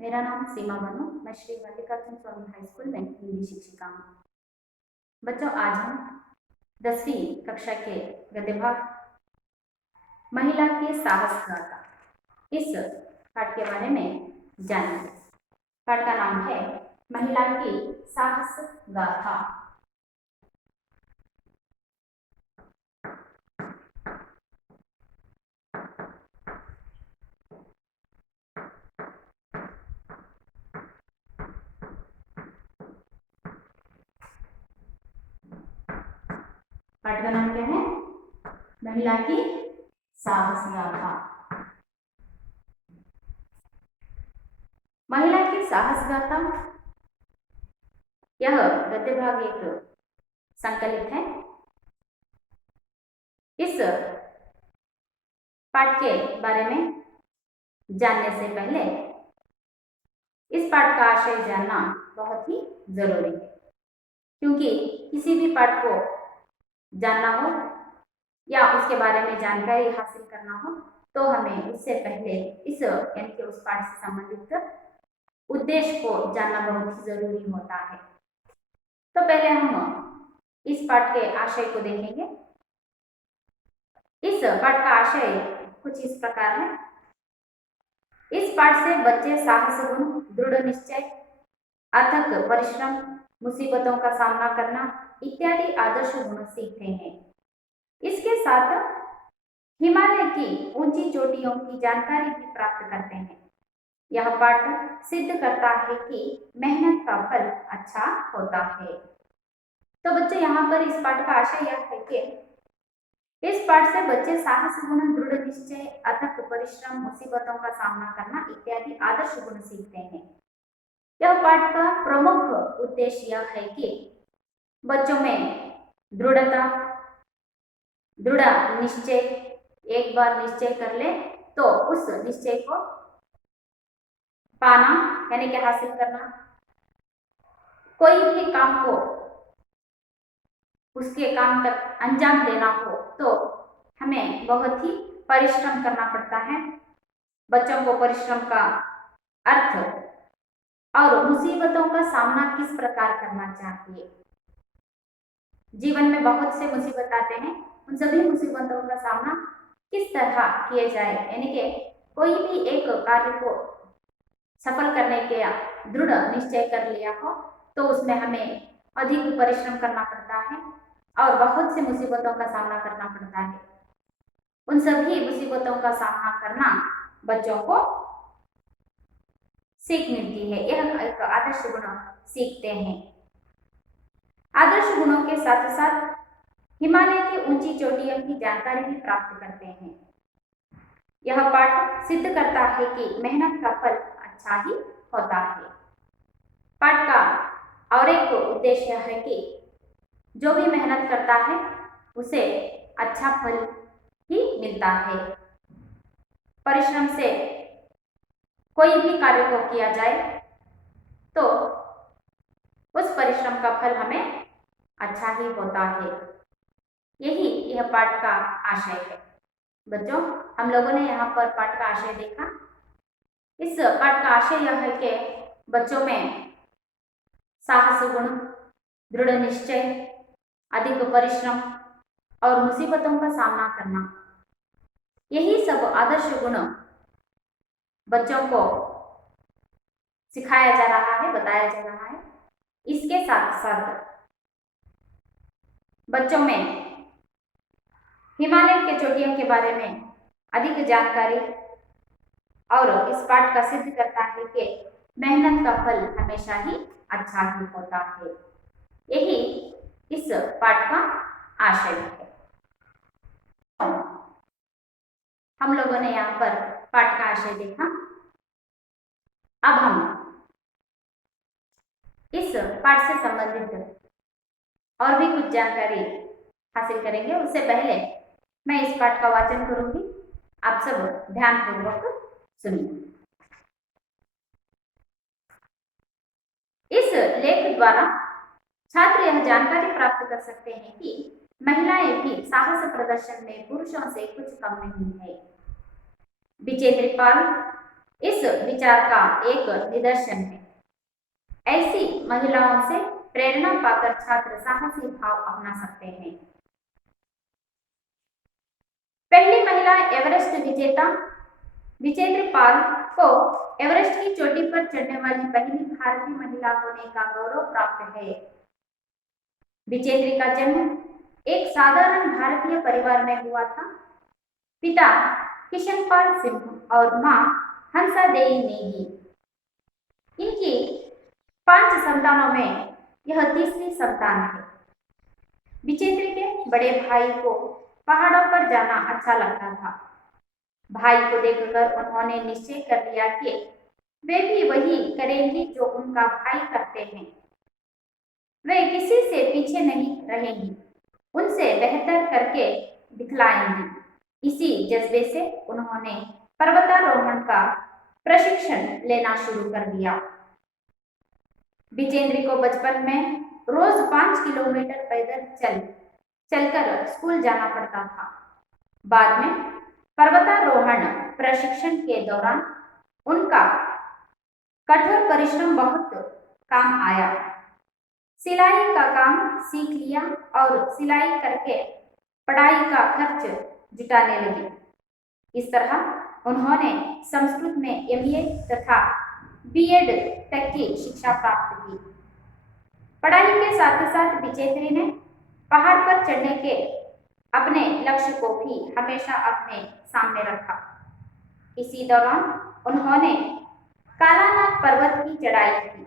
मेरा नाम सीमा बनो। मैं श्री मल्लिकार्जुन स्वामी हाई स्कूल में हिंदी शिक्षिका हूँ। बच्चों, आज हम 10वीं कक्षा के गद्य भाग महिला के साहस गाथा इस पाठ के बारे में जानेंगे। पाठ का नाम है महिला की साहस गाथा। पाठ का नाम क्या है? महिला की साहस गाथा। महिला की साहस गाथा यह गद्य भाग एक संकलित है। इस पाठ के बारे में जानने से पहले इस पाठ का आशय जानना बहुत ही जरूरी है, क्योंकि किसी भी पाठ को जानना हो या उसके बारे में जानकारी हासिल करना हो तो हमें उससे पहले इस यानी कि उस पाठ से संबंधित उद्देश्य को जानना बहुत ही जरूरी होता है। तो पहले हम इस पाठ के आशय को देखेंगे। इस पाठ का आशय कुछ इस प्रकार है। इस पाठ से बच्चे साहस गुण, दृढ़ निश्चय, अथक परिश्रम, मुसीबतों का सामना करना इत्यादि आदर्श गुण सीखते हैं। इसके साथ हिमालय की ऊंची चोटियों की जानकारी भी प्राप्त करते हैं। यह पाठ सिद्ध करता है कि मेहनत का फल अच्छा होता है। तो बच्चे, यहाँ पर इस पाठ का आशय यह है कि इस पाठ से बच्चे साहस गुण, दृढ़ निश्चय, अथक परिश्रम, मुसीबतों का सामना करना इत्यादि आदर्श गुण सीखते हैं। यह पाठ का प्रमुख उद्देश्य यह है कि बच्चों में दृढ़ता, दृढ़ निश्चय, एक बार निश्चय कर ले तो उस निश्चय को पाना यानी कि हासिल करना, कोई भी काम को उसके काम तक अंजाम देना हो तो हमें बहुत ही परिश्रम करना पड़ता है। बच्चों को परिश्रम का अर्थ और मुसीबतों का सामना किस प्रकार करना चाहिए। जीवन में बहुत से मुसीबत आते हैं, उन सभी मुसीबतों का सामना किस तरह किए जाए, यानी कि कोई भी एक कार्य को सफल करने के दृढ़ निश्चय कर लिया हो तो उसमें हमें अधिक परिश्रम करना पड़ता है और बहुत से मुसीबतों का सामना करना पड़ता है। उन सभी मुसीबतों का सामना करना बच्चों को सीख मिलती है। यह एक आदर्श गुण सीखते हैं। आदर्श गुणों के साथ साथ हिमालय की ऊंची चोटियों की जानकारी भी प्राप्त करते हैं। यह पाठ सिद्ध करता है कि मेहनत का फल अच्छा ही होता है। पाठ का और एक उद्देश्य है कि जो भी मेहनत करता है उसे अच्छा फल ही मिलता है। परिश्रम से कोई भी कार्य को किया जाए तो उस परिश्रम का फल हमें अच्छा ही होता है। यही यह पाठ का आशय है। बच्चों, हम लोगों ने यहाँ पर पाठ का आशय देखा। इस पाठ का आशय यह है कि बच्चों में साहस गुण, दृढ़ निश्चय, अधिक परिश्रम और मुसीबतों का सामना करना, यही सब आदर्श गुण बच्चों को सिखाया जा रहा है, बताया जा रहा है। इसके साथ साथ बच्चों में हिमालय के चोटियों के बारे में अधिक जानकारी और इस पाठ का सिद्ध करता है कि मेहनत का फल हमेशा ही अच्छा ही होता है। यही इस पाठ का आशय है। हम लोगों ने यहाँ पर पाठ का आशय देखा। अब हम इस पाठ से संबंधित और भी कुछ जानकारी हासिल करेंगे। उससे पहले मैं इस पाठ का वाचन करूंगी, आप सब ध्यानपूर्वक सुनिए। इस लेख द्वारा छात्र यह जानकारी प्राप्त कर सकते हैं कि महिलाएं भी साहस प्रदर्शन में पुरुषों से कुछ कम नहीं है। विजेंद्र पाल इस विचार का एक निदर्शन है। ऐसी महिलाओं से प्रेरणा पाकर छात्र साहसी भाव अपना सकते हैं। पहली महिला एवरेस्ट विजेता विजेंद्र पाल को एवरेस्ट की चोटी पर चढ़ने वाली पहली भारतीय महिला होने का गौरव प्राप्त है। विजेंद्र का जन्म एक साधारण भारतीय परिवार में हुआ था। पिता किशनपाल सिंह और मां हंसादेई नेगी। इनकी 5 संतानों में यह तीसरी संतान है। विजेंद्र के बड़े भाई को पहाड़ों पर जाना अच्छा लगता था। भाई को देखकर उन्होंने निश्चय कर लिया कि वे भी वही करेंगी जो उनका भाई करते हैं। वे किसी से पीछे नहीं रहेंगी, उनसे बेहतर करके दिखलाएंगी। इसी जज्बे से उन्होंने पर्वतारोहण का प्रशिक्षण लेना शुरू कर दिया। विजेंद्र को बचपन में रोज 5 किलोमीटर पैदल चलकर स्कूल जाना पड़ता था। बाद में पर्वतारोहण प्रशिक्षण के दौरान उनका कठोर परिश्रम बहुत काम आया। सिलाई का काम सीख लिया और सिलाई करके पढ़ाई का खर्च जुटाने लगे। इस तरह उन्होंने संस्कृत में MA तथा B.Ed तक की शिक्षा प्राप्त की। पढ़ाई के साथ साथ विजेंद्र ने पहाड़ पर चढ़ने के अपने लक्ष्य को भी हमेशा अपने सामने रखा। इसी दौरान उन्होंने कालानाग पर्वत की चढ़ाई की।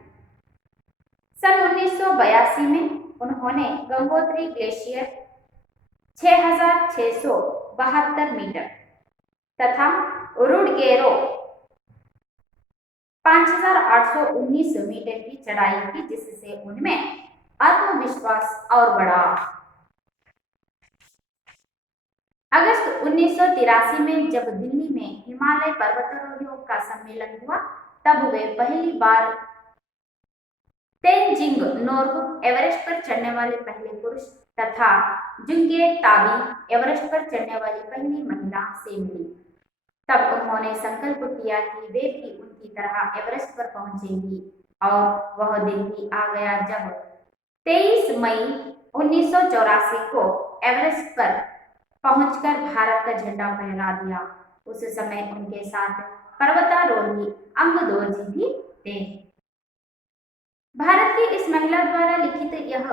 सन 1982 में उन्होंने गंगोत्री ग्लेशियर 6,672 मीटर तथा रुडगेरो 5,819 मीटर की चढ़ाई की, जिससे उनमें आत्मविश्वास और बढ़ा। अगस्त 1983 में जब दिल्ली में हिमालय पर्वतारोहियों का सम्मेलन हुआ, तब वे पहली बार तेनजिंग नोर्बु एवरेस्ट पर चढ़ने वाले पहले पुरुष तथा जुंगे ताबी एवरेस्ट पर चढ़ने वाली पहली महिला से मिली। तब उन्होंने संकल्प किया कि वे भी उनकी तरह एवरेस्ट पर पहुंचेंगी, और वह दिन भी आ गया जब 23 मई 1984 को एवरेस्ट पर पहुंचकर भारत का झंडा फहरा दिया। उस समय उनके साथ पर्वतारोही अंगदोर जी भी थे। भारत की इस महिला द्वारा लिखित यह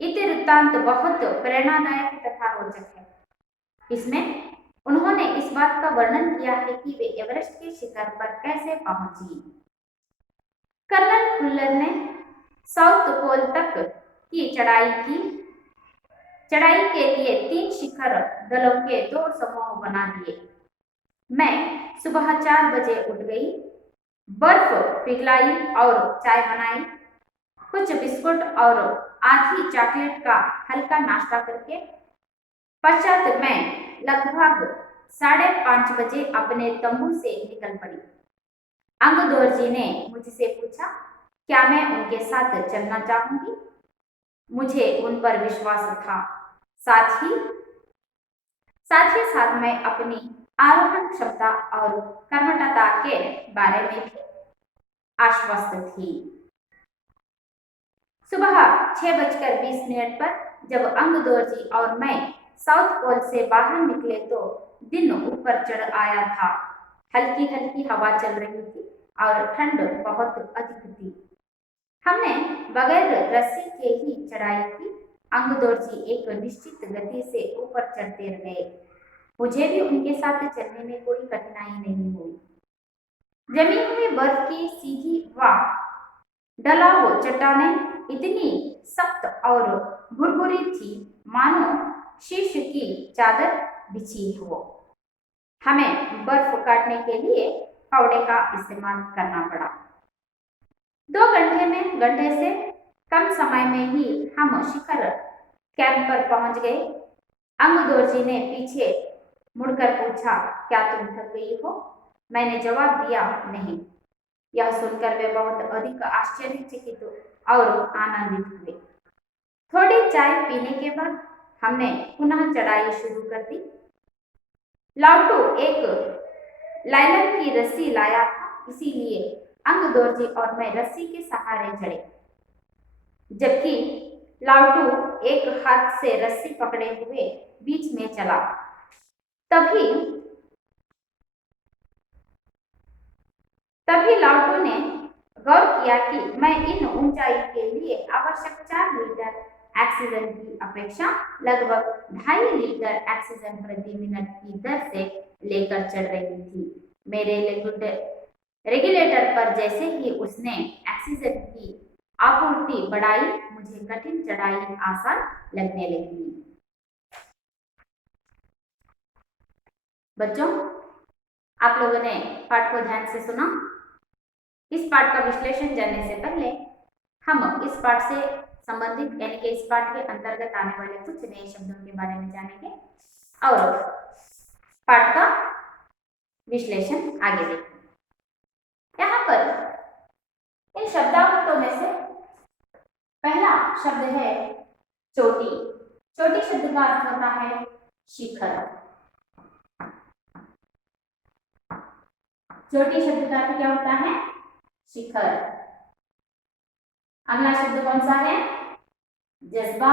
इतिवृत्तांत बहुत प्रेरणादायक तथा रोचक है। इसमें उन्होंने इस बात का वर्णन किया है कि वे एवरेस्ट के शिखर पर कैसे पहुंची। कर्नल फुल्लर ने साउथ पोल तक की चढ़ाई के लिए 3 शिखर दलों के 2 समूह बना दिए। मैं सुबह 4 बजे उठ गई, बर्फ पिघलाई और चाय बनाई, कुछ बिस्कुट और आधी चॉकलेट का हल्का नाश्ता करके पश्चात मैं लगभग 5:30 बजे अपने तंबू से निकल पड़ी। अंगदोर जी ने मुझसे पूछा क्या मैं उनके साथ चलना चाहूंगी। मुझे उन पर विश्वास था। साथ ही साथ मैं अपनी आरोहण क्षमता और कर्मठता के बारे में भी आश्वस्त थी। सुबह 6:20 पर जब अंगदोर जी और मैं साउथ पोल से बाहर निकले तो दिन ऊपर चढ़ आया था। हल्की हल्की हवा चल रही थी और ठंड बहुत अधिक थी। हमने बगैर रस्सी के ही चढ़ाई की। अंगदोर जी एक निश्चित गति से ऊपर चढ़ते रहे। मुझे भी उनके साथ चलने में कोई कठिनाई नहीं हुई। जमी हुई बर्फ की सीधी व ढलाव चट्टानें इतनी सख्त और भुरभुरी थी मानो शीश की चादर बिछी हो। हमें बर्फ काटने के लिए फावड़े का इस्तेमाल करना पड़ा। 2 घंटे से कम समय में ही हम शिखर कैंप पर पहुंच गए। अंगदोर जी ने पीछे मुड़कर पूछा क्या तुम थक गई हो। मैंने जवाब दिया नहीं। यह सुनकर वे बहुत अधिक आश्चर्यचकित और आनंदित हुए। थोड़ी चाय पीने के बाद हमने पुनः चढ़ाई शुरू कर दी। लाउटू एक लाइलन की रस्सी लाया था, इसीलिए अंगदोर्जी और मैं रस्सी के सहारे चढ़े, जबकि लाउटू एक हाथ से रस्सी पकड़े हुए बीच में चला। तभी तभी लाउटू ने गौर किया कि मैं इन ऊंचाई के लिए आवश्यक 4 लीटर ऑक्सीजन की अपेक्षा लगभग 2.5 लीटर ऑक्सीजन प्रति मिनट की दर से लेकर चढ़ रही थी। मेरे रेगुलेटर पर जैसे ही उसने ऑक्सीजन की आपूर्ति बढ़ाई, मुझे कठिन चढ़ाई आसान लगने लगी। बच्चों, आप लोगों ने पाठ को ध्यान से सुना। इस पाठ का विश्लेषण जानने से पहले हम इस पाठ से संबंधित यानी कि इस पाठ के अंतर्गत आने वाले कुछ नए शब्दों के बारे में जानेंगे और पाठ का विश्लेषण आगे देखेंगे। यहाँ पर इन शब्दावलियों में से पहला शब्द है चोटी। चोटी शब्द का अर्थ होता है शिखर। चोटी शब्द का अर्थ क्या होता है? शिखर। अगला शब्द कौन सा है? जज्बा।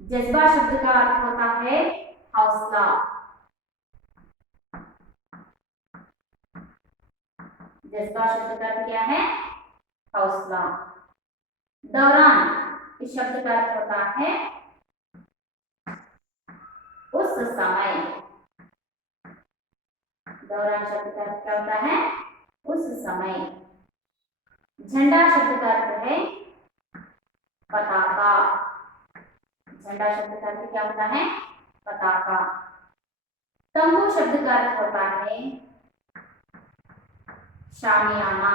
जज्बा शब्द का अर्थ होता है हौसला। जज्बा शब्द का अर्थ क्या है? हौसला। दौरान इस शब्द का अर्थ होता है उस समय। दौरान शब्द का अर्थ क्या होता है? उस समय। झंडा शब्द का अर्थ है पताका। झंडा शब्द का अर्थ क्या होता है? पताका। तंबू शब्द का अर्थ होता है शामियाना।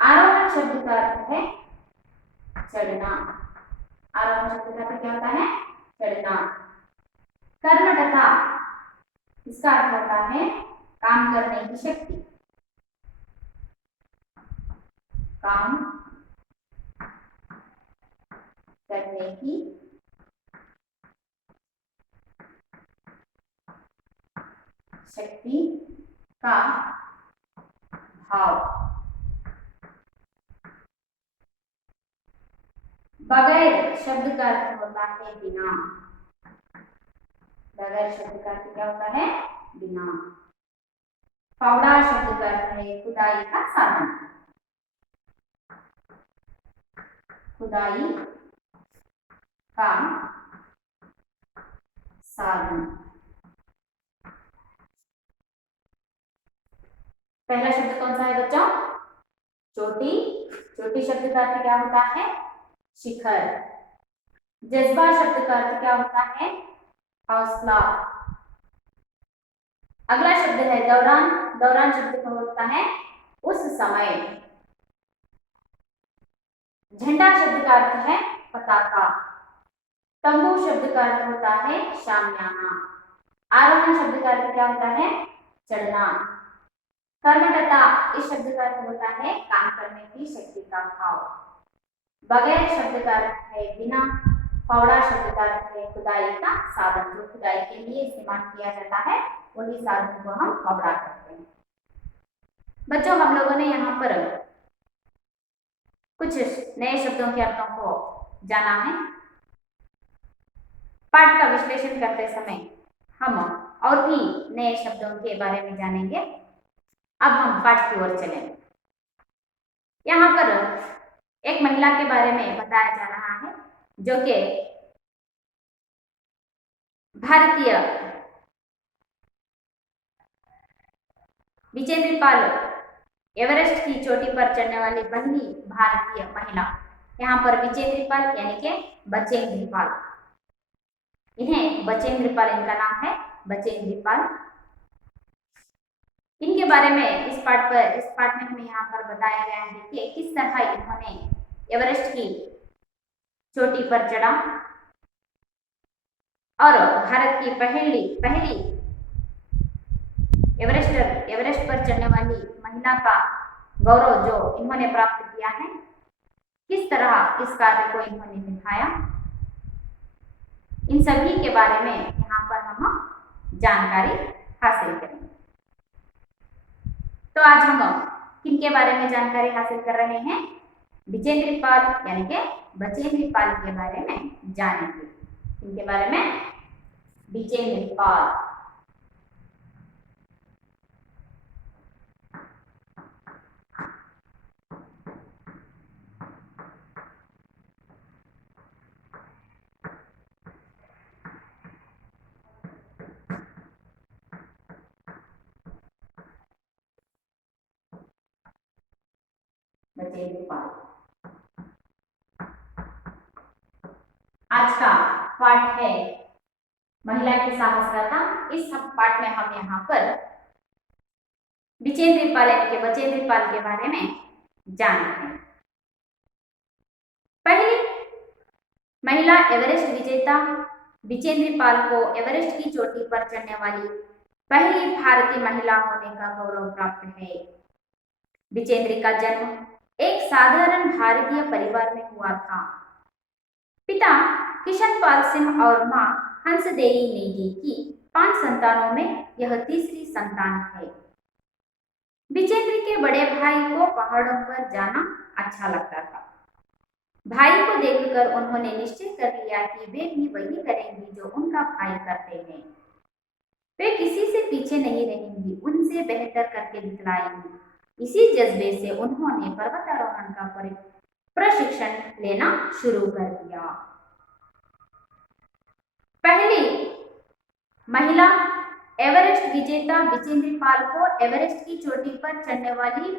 आरोहण शब्द का अर्थ है चढ़ना। आरोहण शब्द का अर्थ क्या होता है? चढ़ना। कर्मठता इसका अर्थ होता है काम करने की शक्ति। काम करने की शक्ति का भाव। बगैर शब्द का अर्थ होता है बिना। बगैर शब्द का अर्थ क्या होता है? बिना। फावड़ा शब्द का अर्थ है खुदाई का साधन। खुदाई का साधन। पहला शब्द कौन सा है बच्चों? चोटी। चोटी शब्द का अर्थ क्या होता है? शिखर। जज्बा शब्द का अर्थ क्या होता है? हौसला। अगला शब्द है दौरान। दौरान शब्द का होता है उस समय। झंडा शब्द का अर्थ है पताका। तंबू शब्द का अर्थ होता है शामियाना। आरोहण शब्द का अर्थ क्या होता है? चढ़ना। कर्मठता इस शब्द का अर्थ होता है काम करने की शक्ति का भाव। बगैर शब्द का अर्थ है बिना। फावड़ा शब्द का अर्थ है खुदाई का साधन। जो खुदाई के लिए इस्तेमाल किया जाता है वही साधन को हम फावड़ा कहते हैं। बच्चों, हम लोगों ने यहाँ पर कुछ नए शब्दों के अर्थों को जाना है। पाठ का विश्लेषण करते समय हम और भी नए शब्दों के बारे में जानेंगे। अब हम पाठ की ओर चलें। यहाँ पर एक महिला के बारे में बताया जा रहा है जो कि भारतीय विजेंद्र पाल एवरेस्ट की चोटी पर चढ़ने वाली पहली भारतीय महिला। यहाँ पर विजेंद्र पाल यानी कि बचेंद्र पाल, इन्हें बचेंद्र पाल इनका नाम है, बचेंद्र पाल। इनके बारे में इस पाठ में हमें यहाँ पर बताया गया है कि किस तरह इन्होंने एवरेस्ट की चोटी पर चढ़ा और भारत की पहली एवरेस्ट पर चढ़ने वाली महिला का गौरव जो इन्होंने प्राप्त किया है, किस तरह इस कार्य को इन्होंने निभाया। इन सभी के बारे में यहाँ पर हम जानकारी हासिल करेंगे। तो आज हम किन के बारे में जानकारी हासिल कर रहे हैं? विजेंद्र पाल यानी कि बचेंद्र पाल के बारे में जानेंगे। इनके बारे में विजेंद्र पाल। बचेंद्र पाल आज का पाठ है महिला की साहस गाथा। इस पाठ में हम यहाँ पर विजेंद्र पाल यानी कि बचेंद्र पाल के बारे में जानते हैं। पहली महिला एवरेस्ट विजेता विजेंद्र पाल को एवरेस्ट की चोटी पर चढ़ने वाली पहली भारतीय महिला होने का गौरव प्राप्त है। विजेंद्र का जन्म एक साधारण भारतीय परिवार में हुआ था। पिता किशन पाल सिंह और मां हंसदेई नेगी की 5 संतानों में यह तीसरी संतान है। विजेंद्र के बड़े भाई को पहाड़ों पर जाना अच्छा लगता था। भाई को देखकर उन्होंने निश्चय कर लिया कि वे भी वही करेंगी जो उनका भाई करते हैं। वे किसी से पीछे नहीं रहेंगी, उनसे बेहतर करके दिखलाएंगी। इसी जज्बे से उन्होंने पर्वतारोहण का प्रशिक्षण लेना शुरू कर दिया। पहली महिला एवरेस्ट विजेता विजेंद्र पाल को एवरेस्ट की चोटी पर चढ़ने वाली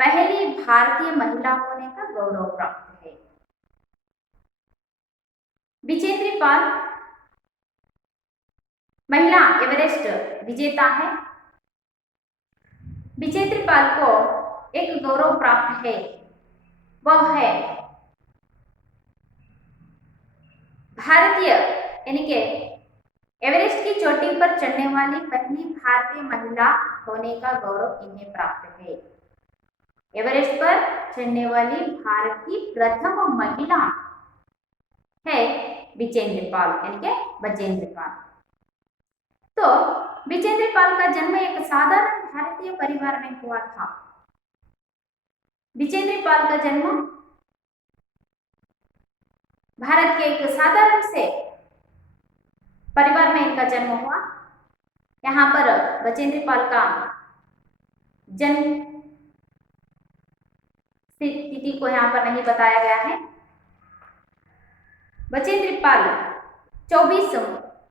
पहली भारतीय महिला होने का गौरव प्राप्त है। विजेंद्र पाल महिला एवरेस्ट विजेता है। विजेंद्र पाल को एक गौरव प्राप्त है, वह है भारतीय यानी कि एवरेस्ट की चोटी पर चढ़ने वाली पहली भारतीय महिला होने का गौरव इन्हें प्राप्त है। एवरेस्ट पर चढ़ने वाली भारत की प्रथम महिला है विजेंद्र पाल यानी कि बचेंद्र पाल। तो विजेंद्र पाल का जन्म एक साधारण भारतीय परिवार में हुआ था। विजेंद्र पाल का जन्म भारत के एक साधारण से परिवार में इनका जन्म हुआ। यहाँ पर बचेंद्र पाल का जन्म तिथि को यहाँ पर नहीं बताया गया है। बचेंद्र पाल 24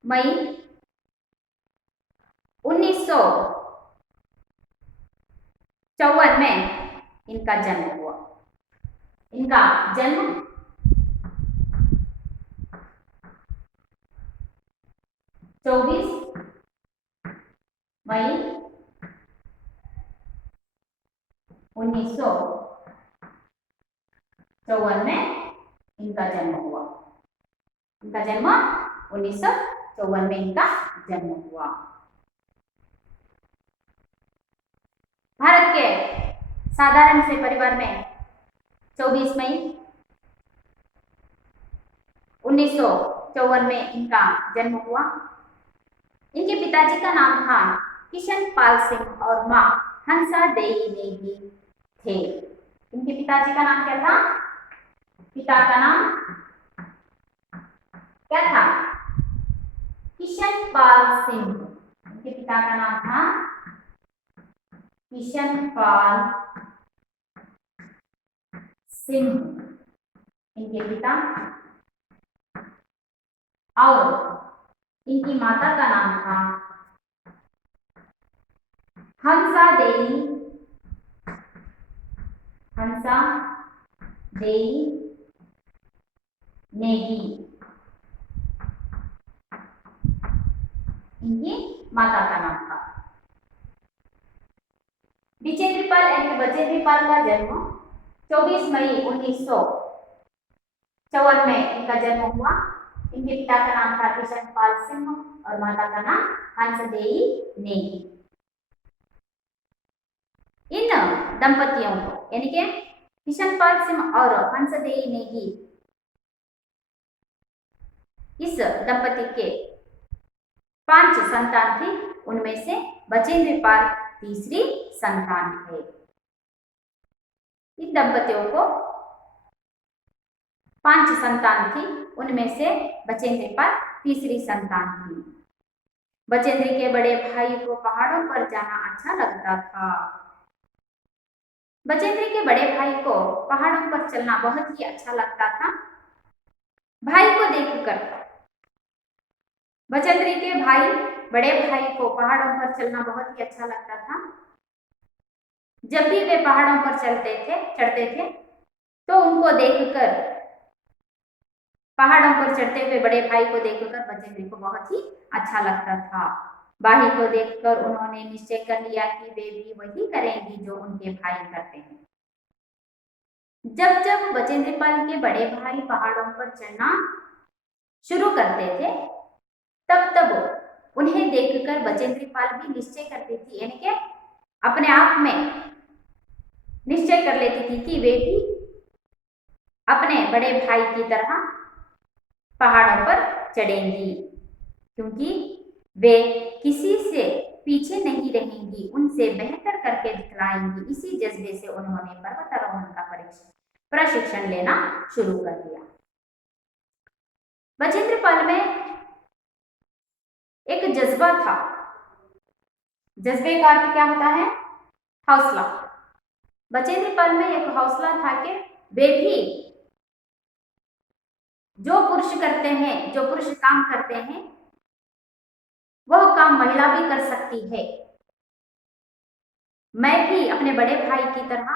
मई 1954 में इनका जन्म हुआ। इनका जन्म 24 मई 1954 में इनका जन्म हुआ। इनका जन्म 1954 में इनका जन्म हुआ। भारत के साधारण से परिवार में 24 मई 1954 में इनका जन्म हुआ। इनके पिताजी का नाम था किशन पाल सिंह और मां हंसा देई नेगी थे। इनके पिताजी का नाम क्या था? पिता का नाम क्या था? किशन पाल सिंह। इनके पिता का नाम था किशन पाल सिंह, इनके पिता। और इनकी माता का नाम था हंसा देई नेगी, इनकी माता का नाम था। विजेंद्र पाल यानी बचेंद्र पाल का जन्म 24 मई 1954 में इनका जन्म हुआ। इनके पिता का नाम था किशन पाल सिंह और माता का नाम हंसदेई नेगी। इन दंपतियों को यानी कि किशन पाल सिंह और हंसदेई नेगी इस दंपति के 5 संतान थी, उनमें से बचेंद्र पाल तीसरी संतान है। इन दंपतियों को 5 संतान थी, उनमें से बचेंद्र पाल तीसरी संतान थी। बचेंद्र के बड़े भाई को पहाड़ों पर जाना अच्छा लगता था। बचेंद्र के बड़े भाई को पहाड़ों पर चलना बहुत ही अच्छा लगता था। भाई को देखकर बचेंद्र के बड़े भाई को पहाड़ों पर चलना बहुत ही अच्छा लगता था। जब भी वे पहाड़ों पर चढ़ते थे तो उनको देखकर, पहाड़ों पर चढ़ते हुए बड़े भाई को देखकर बचेंद्र को बहुत ही अच्छा लगता था। भाई को देखकर उन्होंने निश्चय कर लिया कि वे भी वही करेंगी जो उनके भाई करते हैं। जब जब बचेंद्र पाल के बड़े भाई पहाड़ों पर चढ़ना शुरू करते थे तब तब उन्हें देखकर बचेंद्र पाल भी निश्चय करती थी, यानी कि अपने आप में निश्चय कर लेती थी कि वे भी अपने बड़े भाई की तरह पहाड़ों पर चढ़ेंगी, क्योंकि वे किसी से पीछे नहीं रहेंगी, उनसे बेहतर करके दिखलाएंगी। इसी जज्बे से उन्होंने पर्वतारोहण का प्रशिक्षण लेना शुरू कर दिया। बचेंद्र पाल में एक जज्बा था। जज्बे का अर्थ क्या होता है? हौसला। बचेंद्र पाल में एक हौसला था कि वे भी जो पुरुष करते हैं, जो पुरुष काम करते हैं, वह काम महिला भी कर सकती है। मैं भी अपने बड़े भाई की तरह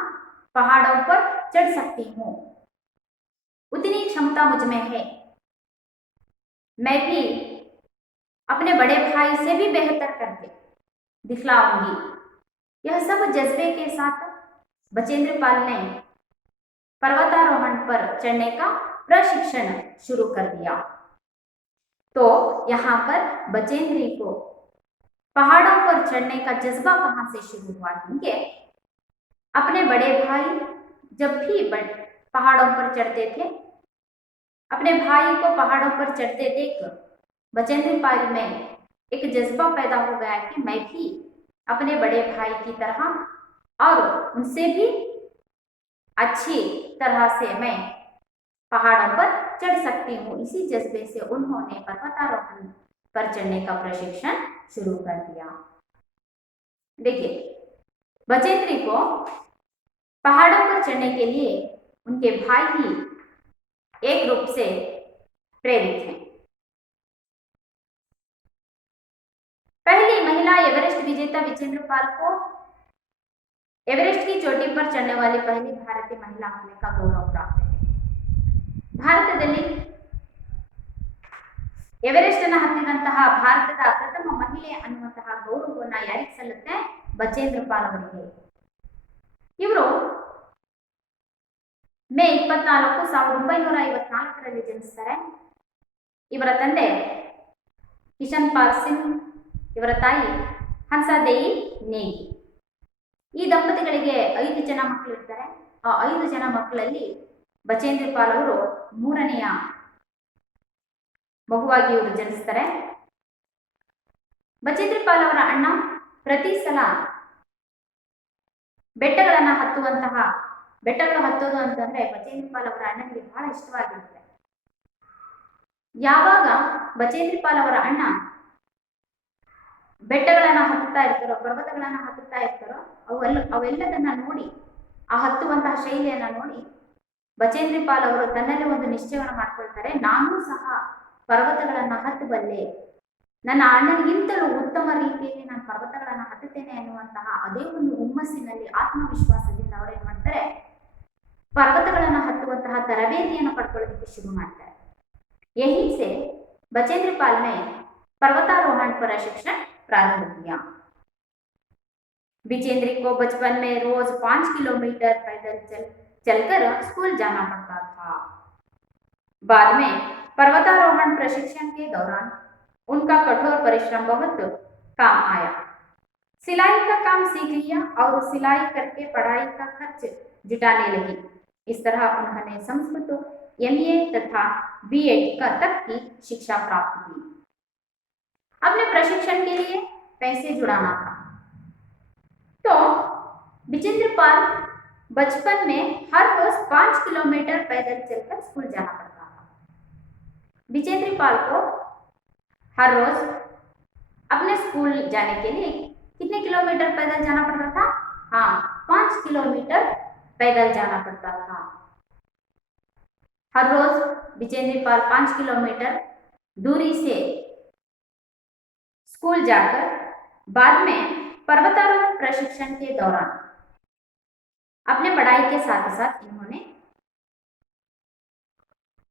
पहाड़ों पर चढ़ सकती हूँ, उतनी क्षमता मुझ में है। मैं भी अपने बड़े भाई से भी बेहतर करके दिखलाऊंगी। यह सब जज्बे के साथ बचेंद्र पाल ने पर्वतारोहण पर चढ़ने का प्रशिक्षण शुरू कर दिया। तो यहाँ पर बचेंद्र को पहाड़ों पर चढ़ने का जज्बा कहाँ से शुरू हुआ? क्योंकि अपने बड़े भाई जब भी पहाड़ों पर चढ़ते थे, अपने भाई को पहाड़ों पर चढ़ते देख बचेंद्र पाल में एक जज्बा पैदा हो गया कि मैं भी अपने बड़े भाई की तरह और उनसे भी अच्छी तरह से मैं पहाड़ों पर चढ़ सकती हूँ। इसी जज्बे से उन्होंने पर्वतारोहण पर चढ़ने का प्रशिक्षण शुरू कर दिया। देखिए, बचेंद्र को पहाड़ों पर चढ़ने के लिए उनके भाई ही एक रूप से प्रेरित हैं। पहली महिला एवरेस्ट विजेता बचेंद्र पाल को एवरेस्ट की चोटी पर चढ़ने वाली पहली भारतीय महिला होने का गौरव प्राप्त है। ಭಾರತದಲ್ಲಿ ಎವರೆಸ್ಟ್ ಅನ್ನು ಹತ್ತಿದಂತಹ ಭಾರತದ ಪ್ರಥಮ ಮಹಿಳೆ ಅನ್ನುವಂತಹ ಗೌರವವನ್ನು ಯಾರಿಗೆ ಸಲ್ಲುತ್ತೆ? ಬಚೇಂದ್ರ ಪಾಲ್ ಅವರಿಗೆ. ಇವರು ಮೇ 24, 1954ರಲ್ಲಿ ಜನಿಸ್ತಾರೆ. ಇವರ ತಂದೆ ಕಿಶನ್ ಪಾಲ್ ಸಿಂಗ್, ಇವರ ತಾಯಿ ಹನ್ಸಾದೇಯಿ ನೇಗಿ. ಈ ದಂಪತಿಗಳಿಗೆ 5 ಜನ ಮಕ್ಕಳಿರ್ತಾರೆ. ಆ 5 ಜನ ಮಕ್ಕಳಲ್ಲಿ ಬಚೇಂದ್ರ ಪಾಲ್ ಅವರು 3ನೆಯ ಮಗುವಾಗಿ ಇವರು ಜನಿಸ್ತಾರೆ. ಬಚೇಂದ್ರ ಪಾಲ್ ಅವರ ಅಣ್ಣ ಪ್ರತಿ ಸಲ ಬೆಟ್ಟಗಳು ಹತ್ತೋದು ಅಂತಂದ್ರೆ ಬಚೇಂದ್ರ ಪಾಲ್ ಅವರ ಅಣ್ಣನಿಗೆ ಬಹಳ ಇಷ್ಟವಾಗಿರುತ್ತೆ. ಯಾವಾಗ ಬಚೇಂದ್ರ ಪಾಲ್ ಅವರ ಅಣ್ಣ ಬೆಟ್ಟಗಳನ್ನ ಹತ್ತುತ್ತಾ ಇರ್ತಾರೋ, ಪರ್ವತಗಳನ್ನ ಹತ್ತುತ್ತಾ ಇರ್ತಾರೋ, ಅವೆಲ್ಲದನ್ನ ನೋಡಿ, ಆ ಹತ್ತುವಂತಹ ಶೈಲಿಯನ್ನ ನೋಡಿ ಬಚೇಂದ್ರ ಪಾಲ್ ಅವರು ತನ್ನಲ್ಲಿ ಒಂದು ನಿಶ್ಚಯವನ್ನು ಮಾಡ್ಕೊಳ್ತಾರೆ. ನಾನು ಸಹ ಪರ್ವತಗಳನ್ನ ಹತ್ತಬಲ್ಲೆ, ನನ್ನ ಅಣ್ಣನಿಗಿಂತಲೂ ಉತ್ತಮ ರೀತಿಯಲ್ಲಿ ನಾನು ಪರ್ವತಗಳನ್ನ ಹತ್ತುತ್ತೇನೆ ಅನ್ನುವಂತಹ ಅದೇ ಒಂದು ಹುಮ್ಮಸ್ಸಿನಲ್ಲಿ, ಆತ್ಮವಿಶ್ವಾಸದಿಂದ ಅವರೇನ್ ಮಾಡ್ತಾರೆ, ಪರ್ವತಗಳನ್ನ ಹತ್ತುವಂತಹ ತರಬೇತಿಯನ್ನು ಪಡ್ಕೊಳ್ಳೋದಕ್ಕೆ ಶುರು ಮಾಡ್ತಾರೆ. यहीं से बचेंद्र पाल ने पर्वतारोहण प्रशिक्षण प्रारंभ किया। बचेंद्र को बचपन में रोज 5 किलोमीटर पैदल चलकर स्कूल जाना पड़ता था। बाद में पर्वतारोहण प्रशिक्षण के दौरान उनका कठोर परिश्रम बहुत काम आया। सिलाई का काम सीख लिया और सिलाई करके पढ़ाई का खर्च जुटाने लगी। इस तरह उन्होंने संस्कृत एमए तथा बीएड तक की शिक्षा प्राप्त की। अपने प्रशिक्षण के लिए पैसे जुटाना था, तो विजेंद्र पाल बचपन में हर रोज 5 किलोमीटर पैदल चलकर स्कूल जाना पड़ता था। विजेंद्र पाल को हर रोज अपने स्कूल जाने के लिए कितने किलोमीटर पैदल जाना पड़ता था? हाँ, 5 किलोमीटर पैदल जाना पड़ता था। हर रोज विजेंद्र पाल 5 किलोमीटर दूरी से स्कूल जाकर बाद में पर्वतारोहण प्रशिक्षण के दौरान अपने पढ़ाई के साथ साथ इन्होंने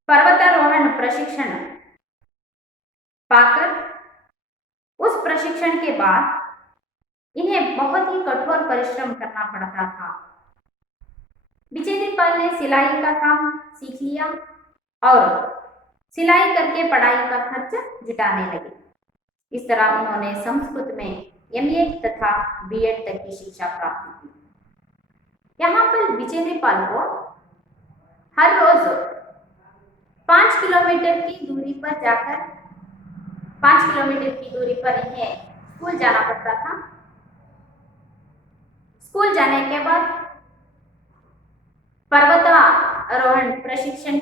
पर्वतारोहण प्रशिक्षण पाकर उस प्रशिक्षण के बाद इन्हें बहुत ही कठोर परिश्रम करना पड़ता था। विजेंद्र पाल ने सिलाई का काम सीख लिया और सिलाई करके पढ़ाई का खर्च जुटाने लगे। इस तरह उन्होंने संस्कृत में एमए तथा बीएड तक की शिक्षा प्राप्त की। यहाँ पर विजेंद्र पाल को हर रोज 5 किलोमीटर की दूरी पर जाकर 5 किलोमीटर की दूरी पर इन्हें स्कूल जाना पड़ता था। स्कूल जाने के बाद पर्वतारोहण प्रशिक्षण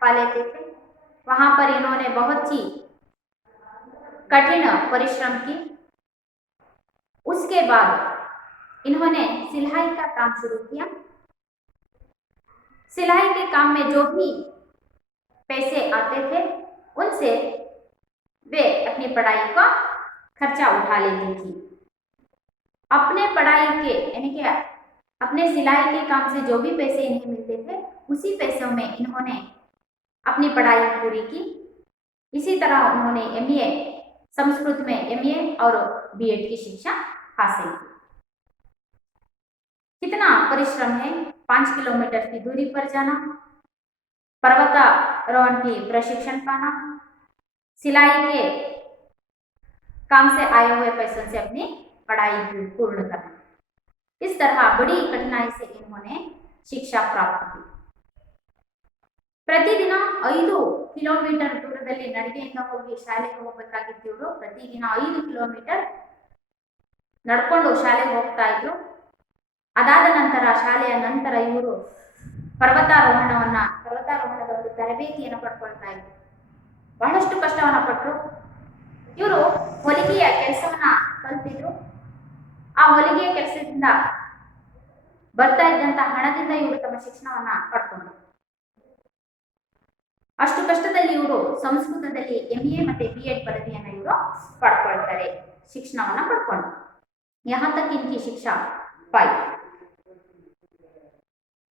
पा लेते थे। वहां पर इन्होंने बहुत ही कठिन परिश्रम की। उसके बाद इन्होंने सिलाई का काम शुरू किया। सिलाई के काम में जो भी पैसे आते थे उनसे वे अपनी पढ़ाई का खर्चा उठा लेती थी। अपने पढ़ाई के यानी कि अपने सिलाई के काम से जो भी पैसे इन्हें मिलते थे उसी पैसों में इन्होंने अपनी पढ़ाई पूरी की। इसी तरह उन्होंने एमए संस्कृत में एमए और बीएड की शिक्षा हासिल की। कितना परिश्रम है, 5 किलोमीटर की दूरी पर जाना, पर्वतारोहण की प्रशिक्षण पाना, सिलाई के काम से आए हुए पैसों से अपनी पढ़ाई पूर्ण करना। इस तरह बड़ी कठिनाई से इन्होंने शिक्षा प्राप्त की। ಪ್ರತಿದಿನ 5 ಕಿಲೋಮೀಟರ್ ದೂರದಲ್ಲಿ ನಡಿಗೆಯಿಂದ ಹೋಗಿ ಶಾಲೆಗೆ ಹೋಗಬೇಕಾಗಿತ್ತು ಇವರು. ಪ್ರತಿದಿನ 5 ಕಿಲೋಮೀಟರ್ ನಡ್ಕೊಂಡು ಶಾಲೆಗೆ ಹೋಗ್ತಾ ಇದ್ರು. ಅದಾದ ನಂತರ ಶಾಲೆಯ ನಂತರ ಇವರು ಪರ್ವತಾರೋಹಣದ ಒಂದು ತರಬೇತಿಯನ್ನು ಪಡ್ಕೊಳ್ತಾ ಇದ್ರು. ಬಹಳಷ್ಟು ಕಷ್ಟವನ್ನ ಪಟ್ಟರು. ಇವರು ಹೊಲಿಗೆಯ ಕೆಲಸವನ್ನ ಕಲ್ತಿದ್ರು. ಆ ಹೊಲಿಗೆಯ ಕೆಲಸದಿಂದ ಬರ್ತಾ ಇದ್ದಂತ ಹಣದಿಂದ ಇವರು ತಮ್ಮ ಶಿಕ್ಷಣವನ್ನ ಪಡ್ಕೊಂಡ್ರು. ಅಷ್ಟು ಕಷ್ಟದಲ್ಲಿ ಇವರು ಸಂಸ್ಕೃತದಲ್ಲಿ ಎಂಎ ಮತ್ತೆ बीएड ಪದವಿಯನ್ನು ಇವರು ಪಡ್ಕೊಳ್ತಾರೆ, ಶಿಕ್ಷಣವನ್ನ ಪಡ್ಕೊಂಡ್ರು. यहाँ तक इनकी शिक्षा पाई।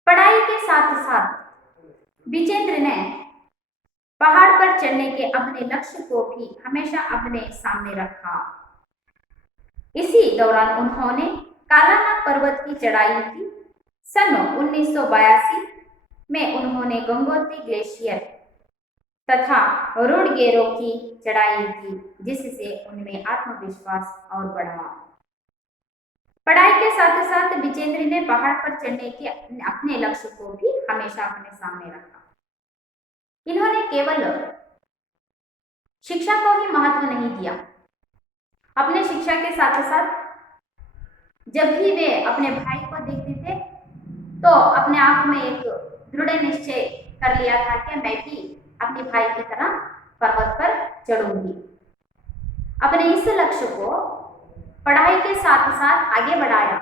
पढ़ाई के साथ साथ विजेंद्र ने पहाड़ पर चढ़ने के अपने लक्ष्य को भी हमेशा अपने सामने रखा। इसी दौरान उन्होंने कालानाग पर्वत की चढ़ाई की। सन 1982 में उन्होंने गंगोत्री ग्लेशियर तथा रुडगेरो की चढ़ाई की, जिससे उनमें आत्मविश्वास और बढ़ा। पढ़ाई के साथ साथ विजेंद्र ने पहाड़ पर चढ़ने के अपने लक्ष्य को भी हमेशा अपने सामने रखा। इन्होंने केवल शिक्षा को ही महत्व नहीं दिया। अपने शिक्षा के साथ साथ जब भी वे अपने भाई को देखते थे तो अपने आप में एक दृढ़ निश्चय कर लिया था कि मैं भी अपने भाई की तरह पर्वत पर चढ़ूंगी। अपने इस लक्ष्य को पढ़ाई के साथ साथ आगे बढ़ाया।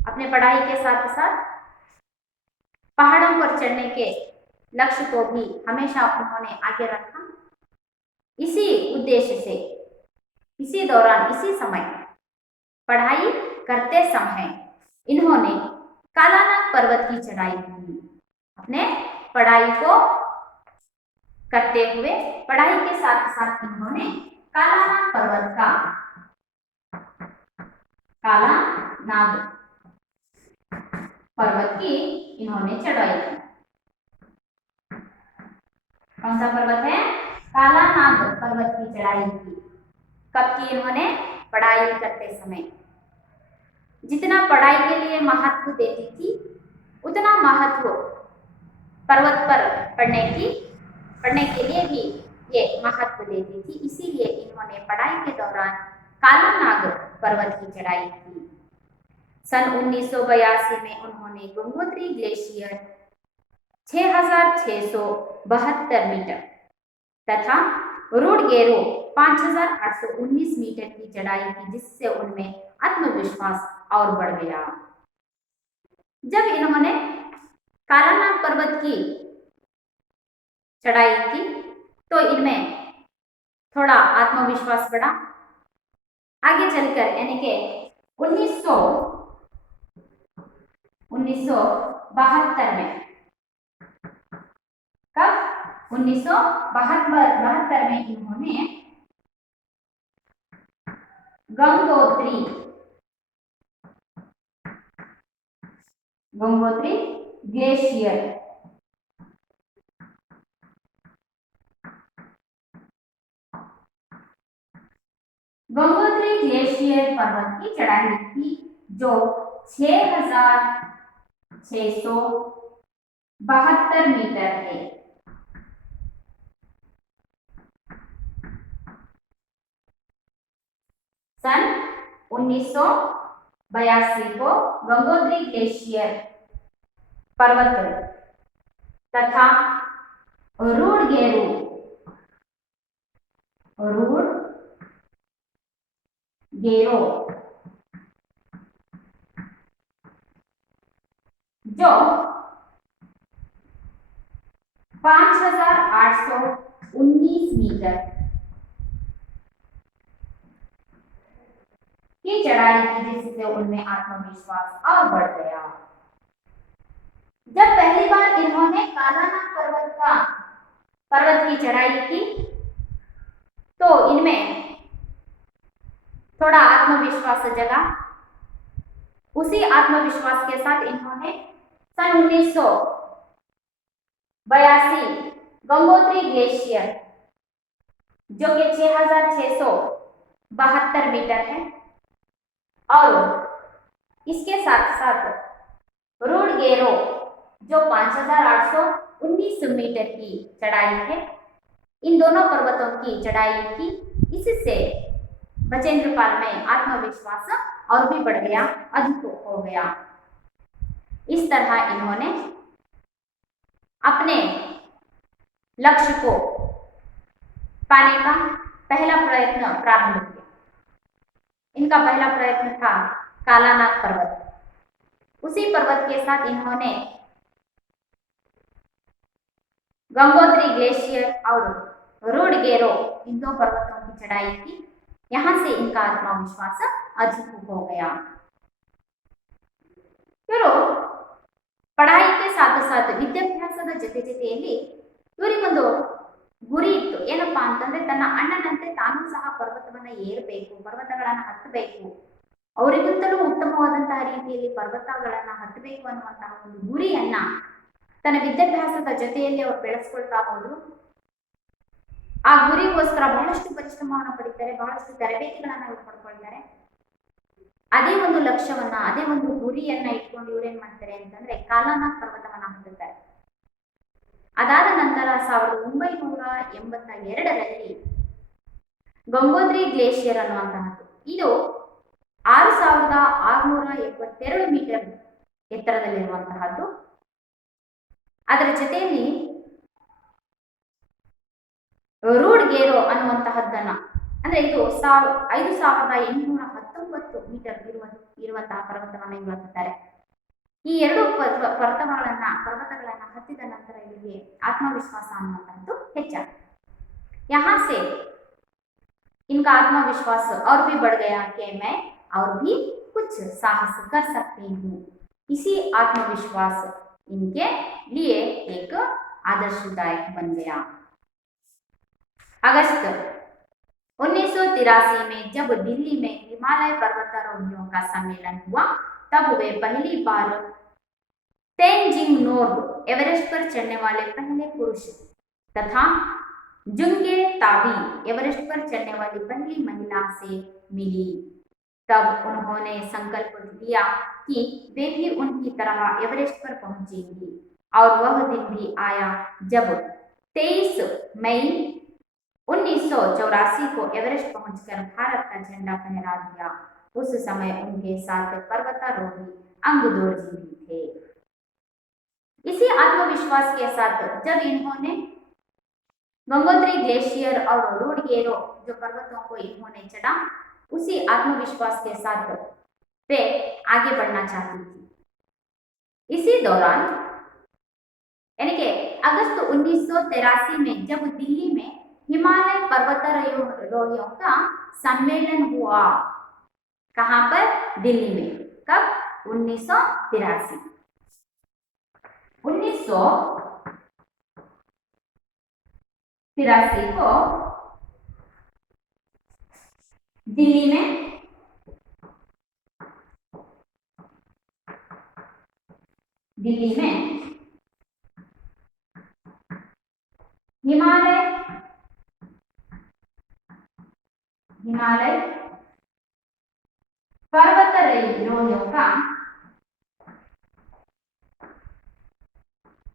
अपने पढ़ाई के साथ साथ पहाड़ों पर चढ़ने के लक्ष्य को भी हमेशा उन्होंने आगे रखा। इसी उद्देश्य से इसी दौरान इसी समय पढ़ाई करते समय इन्होंने कालानाग पर्वत की चढ़ाई की। अपने पढ़ाई को करते हुए पढ़ाई के साथ साथ इन्होंने कालानाग पर्वत का कालानाग पर्वत की इन्होंने चढ़ाई की। कौन सा पर्वत है? कालानाग पर्वत की चढ़ाई की। कब की? इन्होंने पढ़ाई करते समय। जितना पढ़ाई के लिए महत्व देती थी उतना महत्व पर्वत पर पढ़ने के लिए भी ये महत्व देती थी। इसीलिए इन्होंने पढ़ाई के दौरान कालानाग पर्वत की चढ़ाई की। सन 1982 में उन्होंने गंगोत्री ग्लेशियर 6,672 मीटर तथा रुडगेरो 5,819 मीटर की चढ़ाई की, जिससे उनमें आत्मविश्वास और बढ़ गया। जब इन्होंने कालानाग पर्वत की चढ़ाई की तो इनमें थोड़ा आत्मविश्वास बढ़ा। आगे चलकर यानी कि 1972 में, कब 1972 में इन्होंने गंगोत्री ग्लेशियर पर्वत की चढ़ाई की, जो 6,672 मीटर है। सन 1982 को गंगोत्री ग्लेशियर पर्वत तथा रुडगेरो जो 5,819 मीटर की चढ़ाई की, जिससे उनमें आत्मविश्वास और बढ़ गया। जब पहली बार इन्होंने कालानाग पर्वत की चढ़ाई की तो इनमें थोड़ा आत्मविश्वास जगा। उसी आत्मविश्वास के साथ इन्होंने सन 1982 गंगोत्री ग्लेशियर, जो कि 6,672 मीटर है, और इसके साथ साथ रुडगेरो जो 5,819 मीटर की चढ़ाई है, इन दोनों पर्वतों की चढ़ाई की। इससे बचेंद्र पाल में आत्मविश्वास और भी बढ़ गया, अधिक हो गया। इस तरह इन्होंने अपने लक्ष्य को पाने का पहला प्रयत्न प्रारंभ किया। इनका पहला प्रयत्न था कालानाग पर्वत। उसी पर्वत के साथ इन्होंने गंगोत्री ग्लेशियर और रुडगेरो, इन दो पर्वतों की चढ़ाई की। यहाँ से इनका आत्मविश्वास अधिक हो गया। ಇವರು ಪढ़ाई साथ साथ ವಿದ್ಯಾಭ್ಯಾಸದ ಜೊತೆಯಲ್ಲಿ ಇವರಿಗೊಂದು ಗುರಿ ಇತ್ತು. ಏನಪ್ಪಾ ಅಂತಂದ್ರೆ ತನ್ನ ಅಣ್ಣನಂತೆ ತಾನು ಸಹ ಪರ್ವತವನ್ನ ಏರಬೇಕು, ಪರ್ವತಗಳನ್ನ ಹತ್ತಬೇಕು, ಅವರಿಗಿಂತಲೂ ಉತ್ತಮವಾದಂತಹ ರೀತಿಯಲ್ಲಿ ಪರ್ವತಗಳನ್ನ ಹತ್ತಬೇಕು ಅನ್ನುವಂತಹ ಒಂದು ಗುರಿಯನ್ನ ತನ್ನ ವಿದ್ಯಾಭ್ಯಾಸದ ಜೊತೆಯಲ್ಲಿ ಅವರು ಬೆಳೆಸ್ಕೊಳ್ತಾ ಹೋದ್ರು. ಆ ಗುರಿಗೋಸ್ಕರ ಬಹಳಷ್ಟು ಪರಿಶ್ರಮವನ್ನು ಪಡಿತಾರೆ, ಬಹಳಷ್ಟು ತರಬೇತಿಗಳನ್ನ ಇವ್ರು ಪಡ್ಕೊಳ್ತಾರೆ. ಅದೇ ಒಂದು ಲಕ್ಷ್ಯವನ್ನ, ಅದೇ ಒಂದು ಗುರಿಯನ್ನ ಇಟ್ಕೊಂಡು ಇವ್ರು ಏನ್ ಮಾಡ್ತಾರೆ ಅಂತಂದ್ರೆ ಕಾಲಾನಾಗ್ ಪರ್ವತವನ್ನ ಹತ್ತುತ್ತಾರೆ. ಅದಾದ ನಂತರ 1982ರಲ್ಲಿ ಗಂಗೋತ್ರಿ ಗ್ಲೇಷಿಯರ್ ಅನ್ನುವಂತಹದ್ದು, ಇದು 6,672 ಮೀಟರ್ ಎತ್ತರದಲ್ಲಿರುವಂತಹದ್ದು. ಅದರ ಜೊತೆಯಲ್ಲಿ ರೂಡ್ಗೇರೋ ಅನ್ನುವಂತಹದ್ದನ್ನ, ಅಂದ್ರೆ ಇದು 5,819 ಮೀಟರ್ ಇರುವಂತಹ ಪರ್ವತವನ್ನ ಇವರು ಹತ್ತುತ್ತಾರೆ. ಈ ಎರಡು ಪರ್ವತಗಳನ್ನ ಹತ್ತಿದ ನಂತರ ಇವರಿಗೆ ಆತ್ಮವಿಶ್ವಾಸ ಅನ್ನುವಂತಹದ್ದು ಹೆಚ್ಚಾಗುತ್ತೆ. यहाँ से इनका आत्मविश्वास और भी बढ़ गया कि मैं और भी कुछ साहस कर सकती हूँ. इसी आत्मविश्वास इनके लिए एक आदर्शदायक बन गया. अगस्त 1983 में जब दिल्ली में हिमालय पर्वतारोहियों का सम्मेलन हुआ, तब वे पहली बार तेंजिंग नोर्गे एवरेस्ट पर चढ़ने वाले पहले पुरुष तथा जुंगे तावी एवरेस्ट पर चढ़ने वाली पहली महिला से मिली. तब उन्होंने संकल्प लिया कि वे भी उनकी तरह एवरेस्ट पर पहुंचेंगी और वह दिन भी आया जब 23 मई 1984 को एवरेस्ट पहुंचकर भारत का झंडा फहरा दिया। उस समय उनके साथ पर्वतारोही अंगदोर जी भी थे। इसी आत्मविश्वास के साथ जब इन्होंने गंगोत्री ग्लेशियर और रोडगेरो जो पर्वतों को इन्होंने चढ़ा, उसी आत्मविश्वास के साथ वे आगे बढ़ना चाहती थी। इसी दौरान यानी कि अगस्त 1983 में जब दिल्ली में हिमालय पर्वतारोहियों का सम्मेलन हुआ, कहां पर? दिल्ली में। कब? 1983 को दिल्ली में हिमालय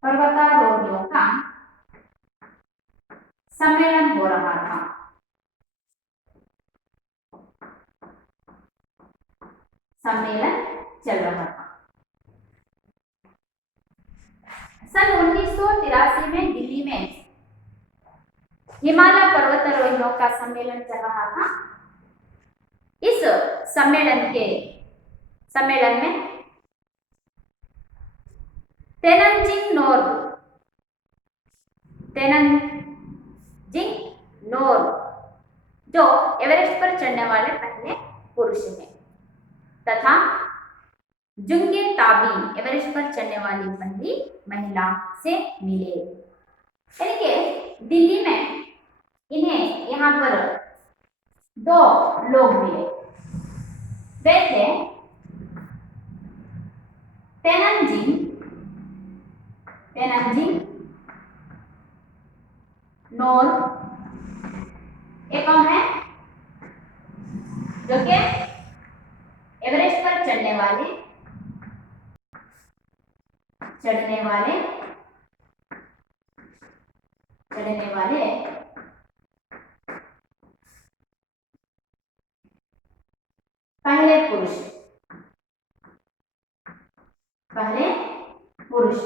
पर्वतारोहियों का सम्मेलन हो रहा था। सम्मेलन चल रहा था। सन 1983 में दिल्ली में हिमालय पर्वतारोहियों का सम्मेलन चल रहा था। इस सम्मेलन में तेनजिंग नोर्गे जो एवरेस्ट पर चढ़ने वाले पहले पुरुष हैं, तथा जुंगे ताबी एवरेस्ट पर चढ़ने वाली पहली महिला से मिले। यानी कि दिल्ली में इन्हें यहाँ पर दो लोग मिले। वे थे तेनजिंग नोर्गे, एक कौन है? जो कि एवरेस्ट पर चढ़ने वाले पहले पुरुष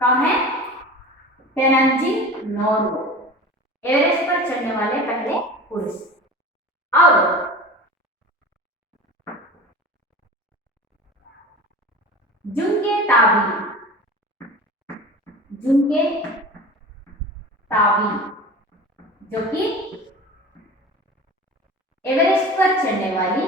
कौन है? तेनजिंग नोर्गे, एवरेस्ट पर चढ़ने वाले पहले पुरुष। और जुंगे ताबी जो कि एवरेस्ट पर चढ़ने वाली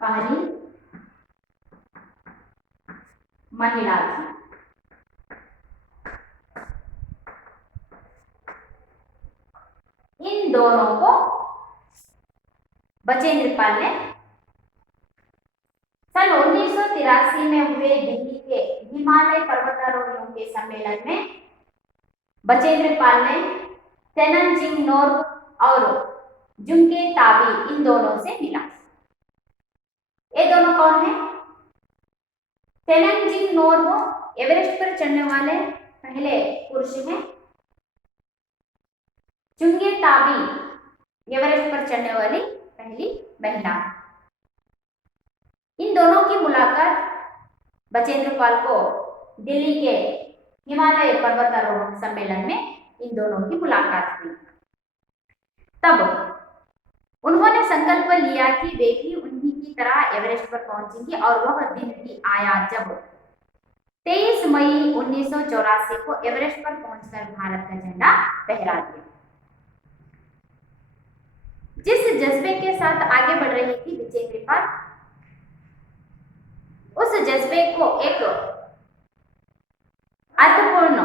पहली महिला थी। इन दोनों को बचेंद्रपाल ने सन 1983 में हुए दिल्ली के हिमालय पर्वतारोहियों के सम्मेलन में बचेंद्रपाल ने तेनजिंग नोर्गे और जुंगे ताबी इन दोनों से मिला। ये दोनों कौन है? तेनजिंग नोर्गे एवरेस्ट पर चढ़ने वाले पहले पुरुष हैं। जुंगे ताबी एवरेस्ट पर चढ़ने वाली पहली महिला। इन दोनों की मुलाकात बचेंद्रपाल को दिल्ली के हिमालय पर्वतारोहण सम्मेलन में इन दोनों की मुलाकात हुई। तब उन्होंने संकल्प लिया कि वे भी उन्हीं की तरह एवरेस्ट पर पहुंचेंगे, और वह दिन भी आया जब 23 मई 1984 को एवरेस्ट पर पहुंचकर भारत का झंडा फहरा दिया। जिस जज्बे के साथ आगे बढ़ रही थी बचेंद्रपाल, उस जज्बे को एक अर्थपूर्ण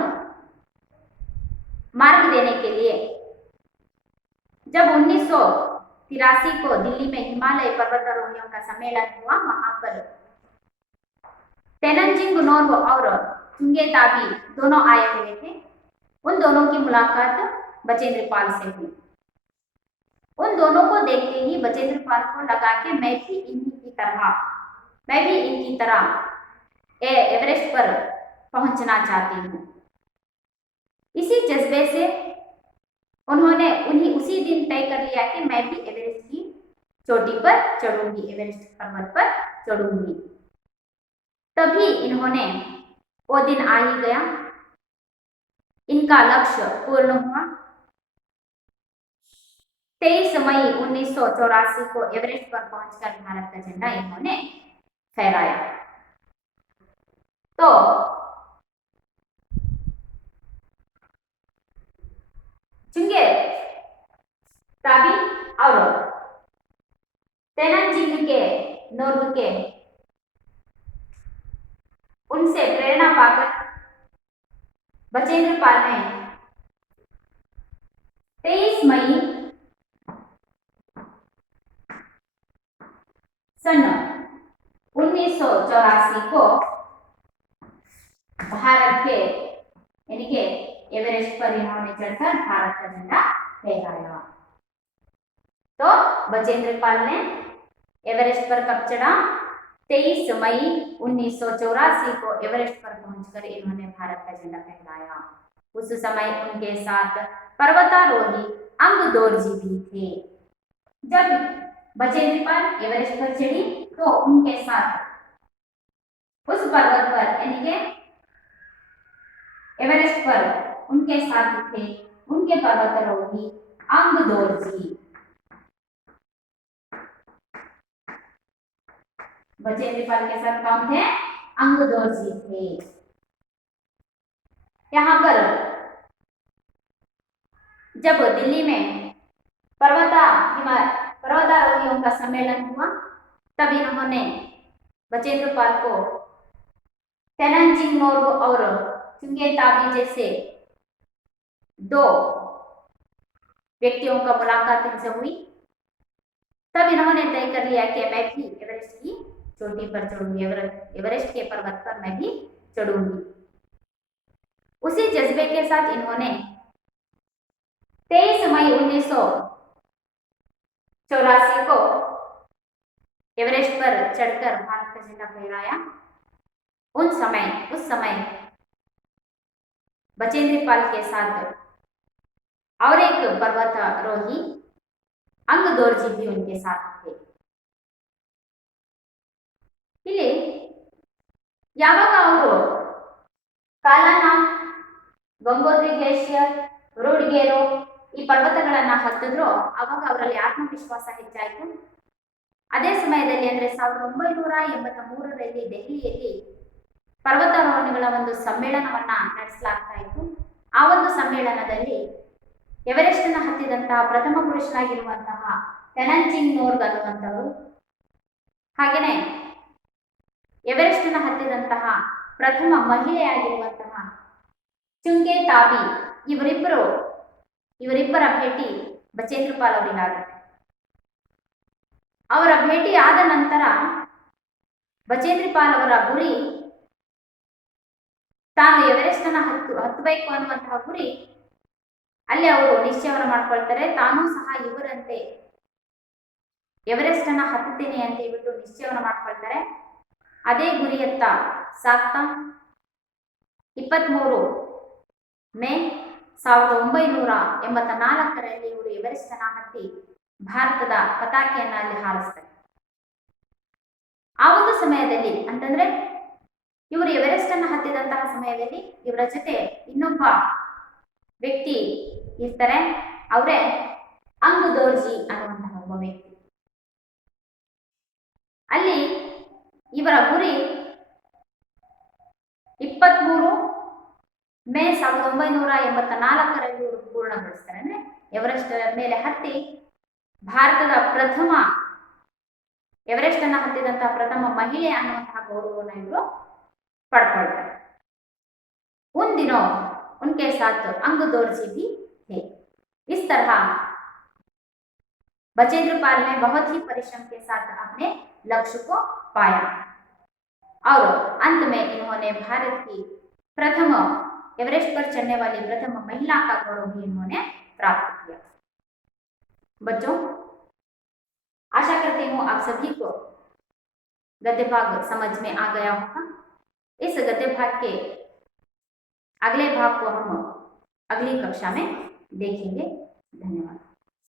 मार्ग देने के लिए जब 1983 को दिल्ली में हिमालय पर्वतारोहियों का सम्मेलन हुआ, वहां पर तेनजिंग नोर्बु और चुंगे ताबी दोनों आए हुए थे। उन दोनों की मुलाकात बचेंद्र पाल से हुई। उन दोनों को देखते ही बचेंद्र पाल को लगा कि मैं भी इनकी तरह एवरेस्ट पर पहुंचना चाहती हूँ। इसी जज्बे से उन्होंने उसी दिन तय कर लिया कि मैं भी एवरेस्ट की चोटी पर चढ़ूंगी, एवरेस्ट पर्वत पर चढ़ूंगी। तभी इन्होंने वो दिन आ ही गया, इनका लक्ष्य पूर्ण हुआ। 23 मई 1984 को एवरेस्ट पर पहुंचकर भारत का झंडा इन्होंने फहराया। तो चुंगे ताबी और तेनजिंग नोर्बु के उनसे प्रेरणा पाकर बचेंद्र पाल ने 23 मई सन 1984 को भारत के यानी कि एवरेस्ट पर इन्होंने चढ़कर भारत का झंडा फहराया। तो बचेंद्र पाल ने एवरेस्ट पर कब चढ़ा? 23 मई 1984 को एवरेस्ट पर पहुंचकर इन्होंने भारत का झंडा फहराया। उस समय उनके साथ पर्वतारोही अंग दोरजी भी थे। जब बचेंद्र पाल एवरेस्ट पर चढ़ी तो उनके साथ उस पर्वत पर यानी कि एवरेस्ट पर उनके साथ थे उनके पर्वतारोही अंग दोरजी। बचेंद्र पाल के साथ कौन थे? अंग दोरजी थे। यहाँ पर जब दिल्ली में पर्वतारोहियों का सम्मेलन हुआ तब इन्होंने बचेंद्र पाल को तेनजिंग नोर्बु और चुंगे ताबी जैसे दो व्यक्तियों का मुलाकात इनसे हुई। तब इन्होंने तय कर लिया कि मैं भी एवरेस्ट की चोटी पर चढ़ूंगी, एवरेस्ट के पर्वत पर मैं भी चढ़ूंगी। उसी जज्बे के साथ इन्होंने 23 मई 1984 को एवरेस्ट पर चढ़कर भारत का झंडा फहराया। उस समय बचेंद्र पाल के साथ और एक पर्वतारोही अंग दोरजी भी उनके साथ थे। ಇಲ್ಲಿ ಯಾವಾಗ ಅವರು ಕಾಲಾನಾಮ್, ಗಂಗೋತ್ರಿ ಗ್ಲೇಷಿಯರ್, ರೂಡ್ಗೇರೋ ಈ ಪರ್ವತಗಳನ್ನ ಹತ್ತಿದ್ರು ಅವಾಗ ಅವರಲ್ಲಿ ಆತ್ಮವಿಶ್ವಾಸ ಹೆಚ್ಚಾಯಿತು. ಅದೇ ಸಮಯದಲ್ಲಿ ಅಂದ್ರೆ 1983ರಲ್ಲಿ ದೆಹಲಿಯಲ್ಲಿ ಪರ್ವತಾರೋಹಣಿಗಳ ಒಂದು ಸಮ್ಮೇಳನವನ್ನ ನಡೆಸಲಾಗ್ತಾ ಇತ್ತು. ಆ ಒಂದು ಸಮ್ಮೇಳನದಲ್ಲಿ ಎವರೆಸ್ಟ್ ಅನ್ನು ಹತ್ತಿದಂತಹ ಪ್ರಥಮ ಪುರುಷರಾಗಿರುವಂತಹ ತೆನಜಿಂಗ್ ನೋರ್ಬು ಅನ್ನುವಂಥವರು, ಹಾಗೆಯೇ ಎವರೆಸ್ಟ್ ಅನ್ನು ಹತ್ತಿದಂತಹ ಪ್ರಥಮ ಮಹಿಳೆಯಾಗಿರುವಂತಹ ಚುಂಗೆ ತಾಬಿ, ಇವರಿಬ್ಬರ ಭೇಟಿ ಬಚೇಂದ್ರ ಪಾಲ್ ಅವರಿಗಾಗುತ್ತೆ. ಅವರ ಭೇಟಿ ಆದ ನಂತರ ಬಚೇಂದ್ರ ಪಾಲ್ ಅವರ ಗುರಿ ತಾನು ಎವರೆಸ್ಟ್ ಅನ್ನು ಹತ್ತಬೇಕು ಅನ್ನುವಂತಹ ಗುರಿ ಅಲ್ಲಿ ಅವರು ನಿಶ್ಚಯವನ್ನು ಮಾಡ್ಕೊಳ್ತಾರೆ. ತಾನೂ ಸಹ ಇವರಂತೆ ಎವರೆಸ್ಟ್ ಅನ್ನ ಹತ್ತುತ್ತೇನೆ ಅಂತ ಹೇಳ್ಬಿಟ್ಟು ನಿಶ್ಚಯವನ್ನು ಮಾಡ್ಕೊಳ್ತಾರೆ. ಅದೇ ಗುರಿಯತ್ತ ಸಾಗ್ತಾ 23 ಮೇ 1984ರಲ್ಲಿ ಇವರು ಎವರೆಸ್ಟ್ ಅನ್ನ ಹತ್ತಿ ಭಾರತದ ಪತಾಕೆಯನ್ನ ಅಲ್ಲಿ ಹಾರಿಸ್ತಾರೆ. ಆ ಒಂದು ಸಮಯದಲ್ಲಿ ಅಂತಂದ್ರೆ ಇವರು ಎವರೆಸ್ಟ್ ಅನ್ನ ಹತ್ತಿದಂತಹ ಸಮಯದಲ್ಲಿ ಇವರ ಜೊತೆ ಇನ್ನೊಬ್ಬ ವ್ಯಕ್ತಿ ಇರ್ತಾರೆ, ಅವರೇ ಅಂಗ್ ದೋರ್ಜಿ ಅನ್ನುವಂತಹ ಒಬ್ಬ ವ್ಯಕ್ತಿ. ಅಲ್ಲಿ ಇವರ ಗುರಿ 23 ಮೇ 1984ರಲ್ಲಿ ಇವರು ಪೂರ್ಣಗೊಳಿಸ್ತಾರೆ. ಅಂದ್ರೆ ಎವರೆಸ್ಟ್ ಮೇಲೆ ಹತ್ತಿ ಭಾರತದ ಪ್ರಥಮ ಎವರೆಸ್ಟ್ ಅನ್ನ ಹತ್ತಿದಂತಹ ಪ್ರಥಮ ಮಹಿಳೆ ಅನ್ನುವಂತಹ ಗೌರವವನ್ನು ಇವರು पढ़कर उन दिनों उनके साथ अंग दोरजी भी थे। इस तरह बचेंद्र पाल ने बहुत ही परिश्रम के साथ अपने लक्ष्य को पाया। और अंत में इन्होंने भारत की प्रथम एवरेस्ट पर चढ़ने वाली प्रथम महिला का गौरव भी इन्होंने प्राप्त किया। बच्चों, आशा करती हूँ आप सभी को गद्य भाग समझ में आ गया होगा। इस गद्य भाग के अगले भाग को हम अगली कक्षा में देखेंगे। धन्यवाद।